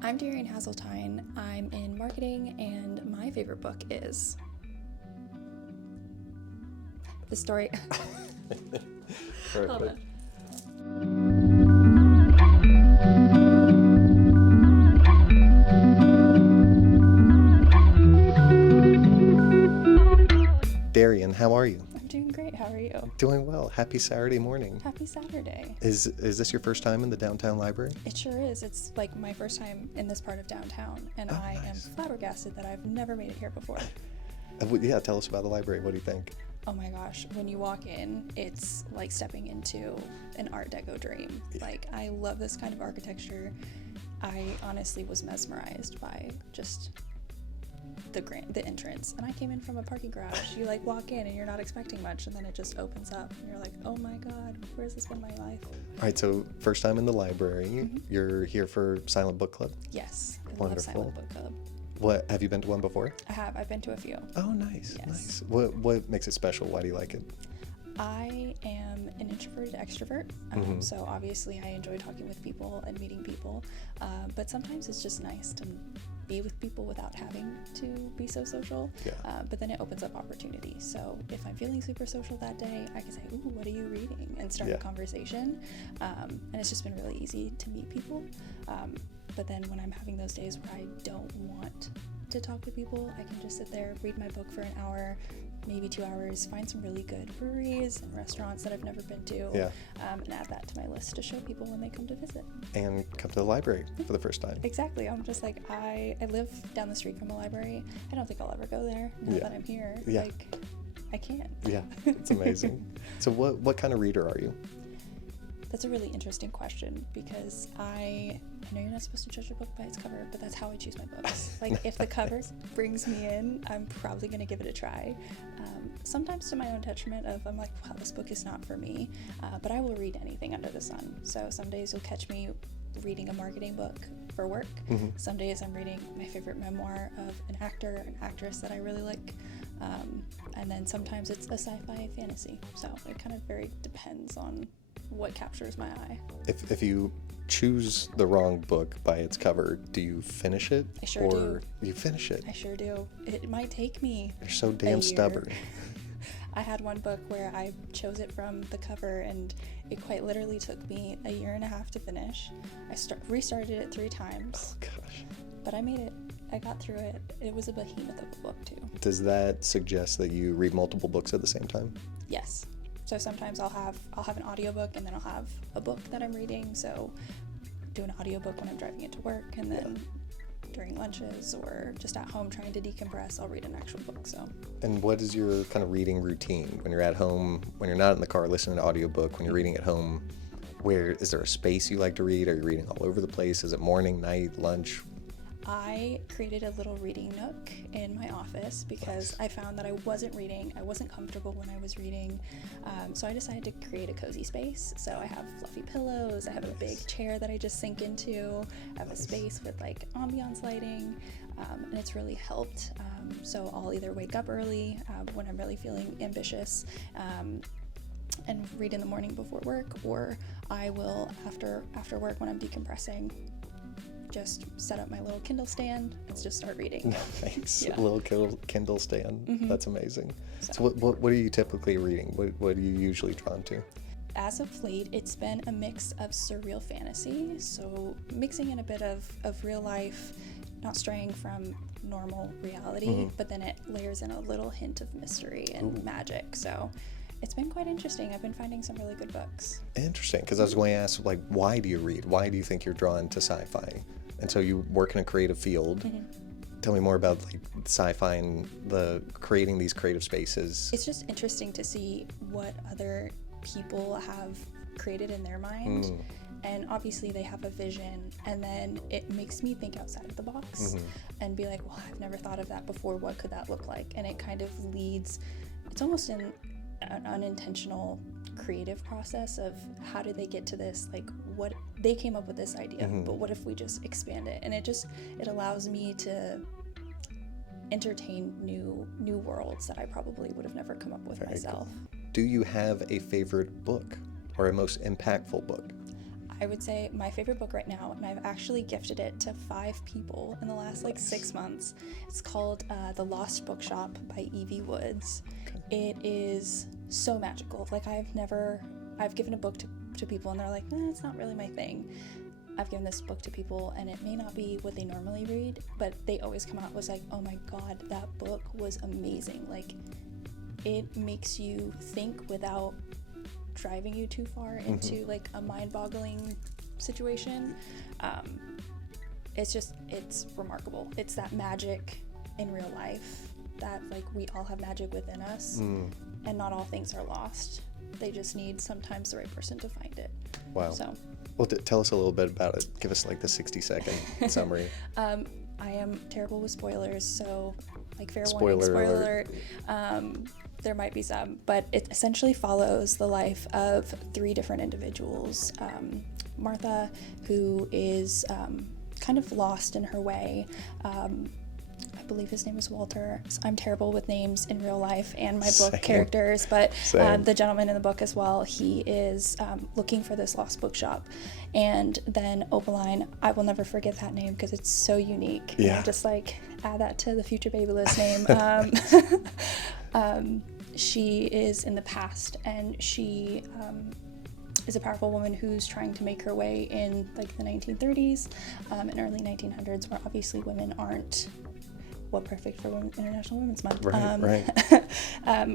I'm Darian Haseltine. I'm in marketing, and my favorite book is the story. Hold on. Darian, how are you? I'm doing great. How are you? Doing well. Happy Saturday morning. Happy Saturday. Is this your first time in the downtown library? It sure is. It's like my first time in this part of downtown, and I am flabbergasted that I've never made it here before. Yeah, tell us about the library. What do you think? Oh my gosh, when you walk in, it's like stepping into an Art Deco dream. Yeah. Like, I love this kind of architecture. I honestly was mesmerized by just the entrance, and I came in from a parking garage. You like walk in and you're not expecting much, and then it just opens up and you're like, oh my god, where's this been my life? All right, so first time in the library. Mm-hmm. You're here for Silent Book Club? Yes, I Wonderful. love Silent Book Club. What, have you been to one before? I've been to a few. Oh, nice. Yes. Nice. What makes it special? Why do you like it? I am an introverted extrovert, so obviously I enjoy talking with people and meeting people, but sometimes it's just nice to be with people without having to be so social. Yeah. But then it opens up opportunities. So if I'm feeling super social that day, I can say, ooh, what are you reading? And start a conversation. And it's just been really easy to meet people. But then when I'm having those days where I don't want to talk to people, I can just sit there, read my book for an hour, maybe 2 hours, find some really good breweries and restaurants that I've never been to, and add that to my list to show people when they come to visit. And come to the library for the first time. Exactly. I'm just like, I live down the street from a library. I don't think I'll ever go there now that I'm here. Yeah. Like, I can't. Yeah, it's amazing. So what kind of reader are you? That's a really interesting question, because I know you're not supposed to judge a book by its cover, but that's how I choose my books. Like, if the cover brings me in, I'm probably going to give it a try. Sometimes to my own detriment of, I'm like, wow, this book is not for me, but I will read anything under the sun. So some days you'll catch me reading a marketing book for work. Mm-hmm. Some days I'm reading my favorite memoir of an actor, an actress that I really like. And then sometimes it's a sci-fi fantasy. So it kind of very depends on what captures my eye. If you choose the wrong book by its cover, do you finish it? I sure do. You finish it? I sure do. It might take me You're so damn stubborn. I had one book where I chose it from the cover, and it quite literally took me 1.5 years to finish. I restarted it 3 times. Oh gosh. But I made it. I got through it. It was a behemoth of a book too. Does that suggest that you read multiple books at the same time? Yes. So sometimes I'll have an audiobook, and then I'll have a book that I'm reading. So do an audiobook when I'm driving into work, and then during lunches or just at home trying to decompress, I'll read an actual book. So. And what is your kind of reading routine when you're at home, when you're not in the car listening to audiobook, when you're reading at home? Where is there a space you like to read? Are you reading all over the place? Is it morning, night, lunch? I created a little reading nook in my office because I found that I wasn't reading. I wasn't comfortable when I was reading. So I decided to create a cozy space. So I have fluffy pillows. I have a big chair that I just sink into. I have a space with like ambiance lighting. And it's really helped. So I'll either wake up early when I'm really feeling ambitious and read in the morning before work, or I will after work when I'm decompressing, just set up my little Kindle stand and just start reading. Nice. Yeah. A little Kindle stand. Mm-hmm. That's amazing. So what are you typically reading? What are you usually drawn to? As of late, it's been a mix of surreal fantasy, so mixing in a bit of real life, not straying from normal reality, but then it layers in a little hint of mystery and magic. So it's been quite interesting. I've been finding some really good books. Interesting, because I was going to ask, like, why do you read? Why do you think you're drawn to sci-fi? And so you work in a creative field. Tell me more about like sci-fi and creating these creative spaces. It's just interesting to see what other people have created in their mind. And obviously they have a vision, and then it makes me think outside of the box and be like, well, I've never thought of that before. What could that look like? And it kind of leads, it's almost an unintentional creative process of how did they get to this, like what they came up with this idea, but what if we just expand it? And it allows me to entertain new worlds that I probably would have never come up with myself. Do you have a favorite book or a most impactful book? I would say my favorite book right now, and I've actually gifted it to 5 people in the last like 6 months. It's called The Lost Bookshop by Evie Woods. It is so magical. Like I've given a book to people and they're like, it's not really my thing. I've given this book to people and it may not be what they normally read, but they always come out was like, oh my God, that book was amazing. Like it makes you think without driving you too far into like a mind-boggling situation. It's remarkable. It's that magic in real life that like we all have magic within us, and not all things are lost. They just need sometimes the right person to find it. Wow. So, well, tell us a little bit about it. Give us like the 60-second summary. I am terrible with spoilers, so like fair Spoiler warning, spoiler alert. There might be some, but it essentially follows the life of 3 different individuals. Martha, who is kind of lost in her way. I believe his name is Walter. I'm terrible with names in real life and my book characters, but the gentleman in the book as well, he is looking for this lost bookshop. And then Opaline, I will never forget that name because it's so unique. Yeah. And just like add that to the future baby list name. She is in the past, and she is a powerful woman who's trying to make her way in like the 1930s and early 1900s, where obviously women aren't perfect for International Women's Month. Right.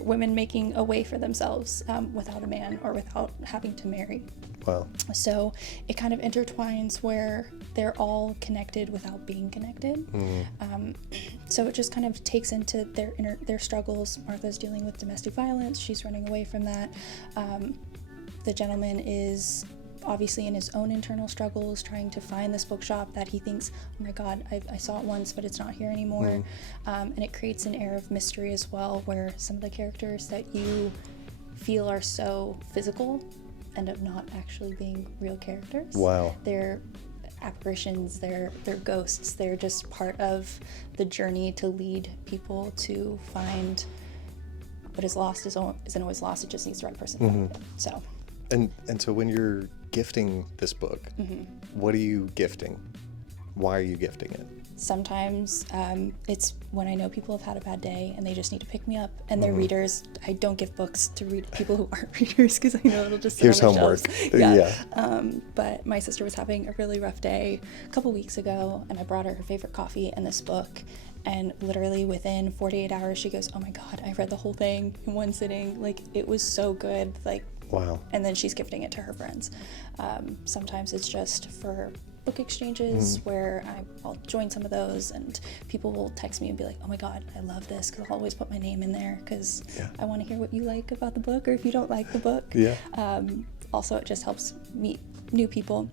Women making a way for themselves without a man or without having to marry. Wow. So it kind of intertwines where they're all connected without being connected. So it just kind of takes into their struggles. Martha's dealing with domestic violence. She's running away from that. The gentleman is obviously in his own internal struggles, trying to find this bookshop that he thinks, oh my God, I saw it once, but it's not here anymore. And it creates an air of mystery as well, where some of the characters that you feel are so physical end up not actually being real characters. Wow. They're apparitions, they're ghosts, they're just part of the journey to lead people to find what is lost isn't always lost, it just needs the right person to find it. So. And so when you're gifting this book, what are you gifting? Why are you gifting it? Sometimes it's when I know people have had a bad day and they just need to pick me up, and they're readers. I don't give books to read people who aren't readers because I know it'll just sit Here's on my homework. shelves. Yeah. But my sister was having a really rough day a couple weeks ago, and I brought her favorite coffee and this book. And literally within 48 hours, she goes, oh my God, I read the whole thing in one sitting. Like, it was so good. Like, wow. And then she's gifting it to her friends. Sometimes it's just for book exchanges where I'll join some of those, and people will text me and be like, oh my God, I love this, because I'll always put my name in there because I want to hear what you like about the book, or if you don't like the book. Also, it just helps meet new people.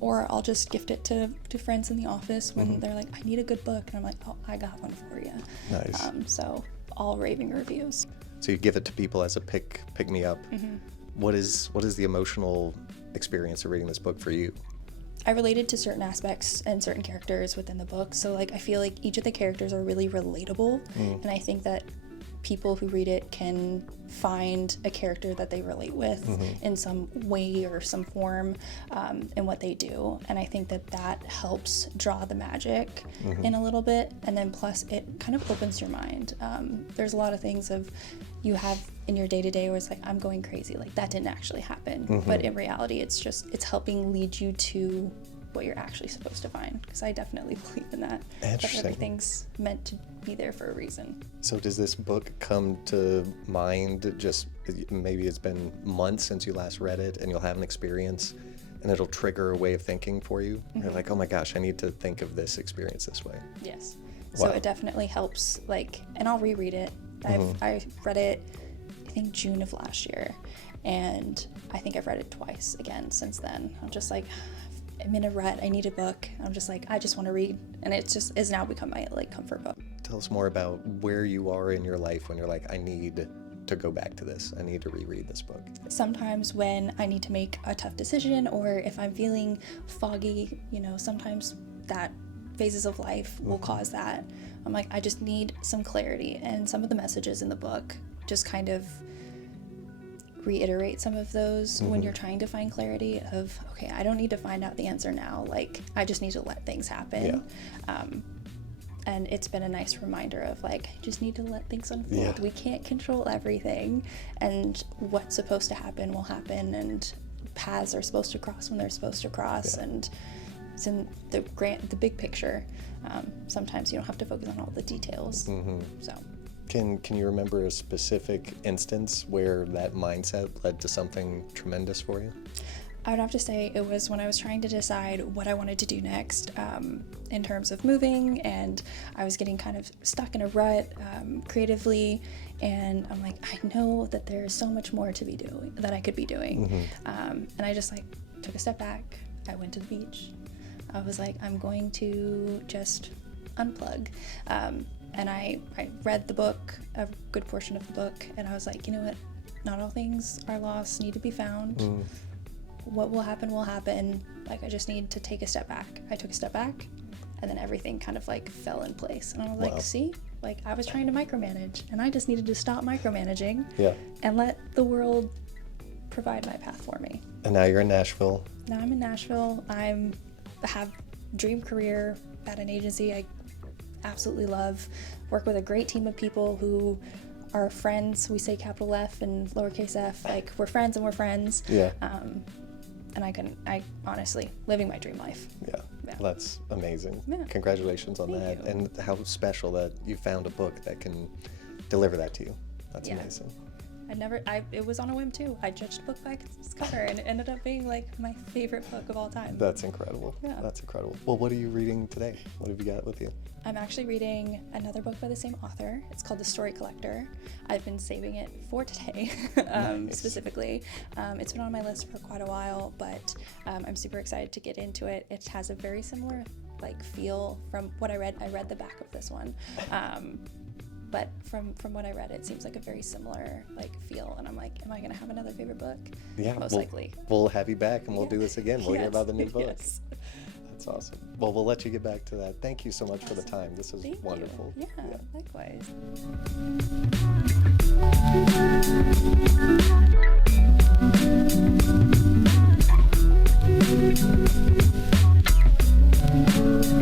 Or I'll just gift it to friends in the office when they're like, I need a good book, and I'm like, oh, I got one for you. Nice. So all raving reviews. So you give it to people as a pick me up. What is the emotional experience of reading this book for you? I related to certain aspects and certain characters within the book. So like I feel like each of the characters are really relatable, and I think that people who read it can find a character that they relate with in some way or some form in what they do. And I think that helps draw the magic in a little bit. And then plus it kind of opens your mind. There's a lot of things you have in your day-to-day where it's like, I'm going crazy, like that didn't actually happen. But in reality, it's helping lead you to what you're actually supposed to find, because I definitely believe in that. That everything's meant to be there for a reason. So does this book come to mind, just maybe it's been months since you last read it, and you'll have an experience and it'll trigger a way of thinking for you? You're like, oh my gosh, I need to think of this experience this way. Yes. So it definitely helps, like, and I'll reread it. I read it, I think June of last year, and I think I've read it twice again since then. I'm just like, I'm in a rut, I need a book. I'm just like, I just want to read, and it's now become my like comfort book. Tell us more about where you are in your life when you're like, I need to go back to this, I need to reread this book. Sometimes when I need to make a tough decision, or if I'm feeling foggy, sometimes that phases of life will cause that. I'm like, I just need some clarity, and some of the messages in the book just kind of reiterate some of those when you're trying to find clarity of, okay, I don't need to find out the answer now. Like, I just need to let things happen. And it's been a nice reminder of like, I just need to let things unfold. We can't control everything, and what's supposed to happen will happen, and paths are supposed to cross when they're supposed to cross, and it's in the big picture. Sometimes you don't have to focus on all the details. So Can you remember a specific instance where that mindset led to something tremendous for you? I would have to say it was when I was trying to decide what I wanted to do next in terms of moving, and I was getting kind of stuck in a rut creatively, and I'm like, I know that there's so much more to be doing, that I could be doing. And I just like took a step back. I went to the beach. I was like, I'm going to just unplug. And I read the book, a good portion of the book, and I was like, you know what? Not all things are lost, need to be found. What will happen will happen. Like, I just need to take a step back. I took a step back, and then everything kind of like fell in place. And I was like, see, like I was trying to micromanage, and I just needed to stop micromanaging and let the world provide my path for me. And now you're in Nashville. Now I'm in Nashville. I have dream career at an agency I absolutely love. Work with a great team of people who are friends. We say capital F and lowercase f, like we're friends and we're friends. And I honestly, living my dream life. Yeah. That's amazing. Yeah. Congratulations on that. Thank you. And how special that you found a book that can deliver that to you. That's amazing. It was on a whim too. I judged a book by its cover, and it ended up being like my favorite book of all time. That's incredible. Yeah. That's incredible. Well, what are you reading today? What have you got with you? I'm actually reading another book by the same author. It's called The Story Collector. I've been saving it for today, specifically. It's been on my list for quite a while, but I'm super excited to get into it. It has a very similar like feel from what I read. I read the back of this one. But from what I read, it seems like a very similar like feel, and I'm like, am I gonna have another favorite book? Yeah, most likely. We'll have you back, and we'll do this again. We'll hear about the new book. Yes. That's awesome. Well, we'll let you get back to that. Thank you so much for the time. This was Thank wonderful. you. Yeah, likewise.